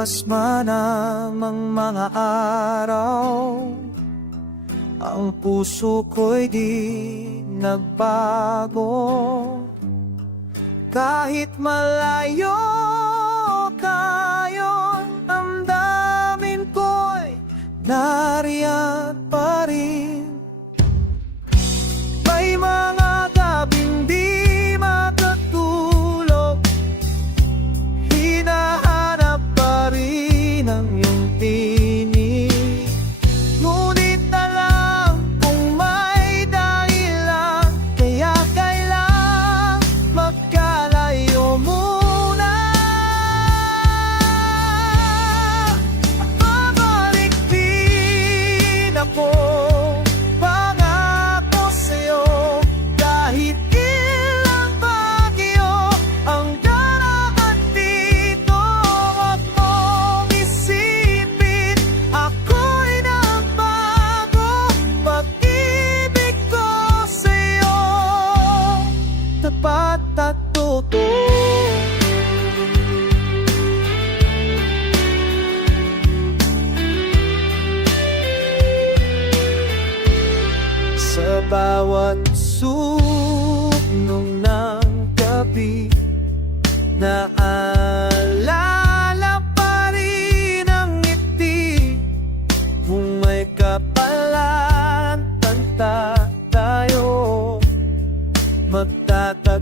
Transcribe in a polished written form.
Lumipas man ang mga araw, ang puso ko'y di nagbago. Kahit malayo kayo, damdamin ko'y nariyan pa rin. May mga gabing di makatulog, hinahanap pa rin ang iyong tinig. Ngunit alam kung may dahilan, kaya kailang magkalayo muna. Babalik din ako, pangako sa'yo, kahit ilang bagyo ang daraan dito. Huwag mong isipin, ako'y nagbago. Pag-ibig ko sa'yo, tapat at totoo. Sa bawat sunog ng gabi, naalala pa rin ang ngiti. Kung may kapalan, tayo magtatag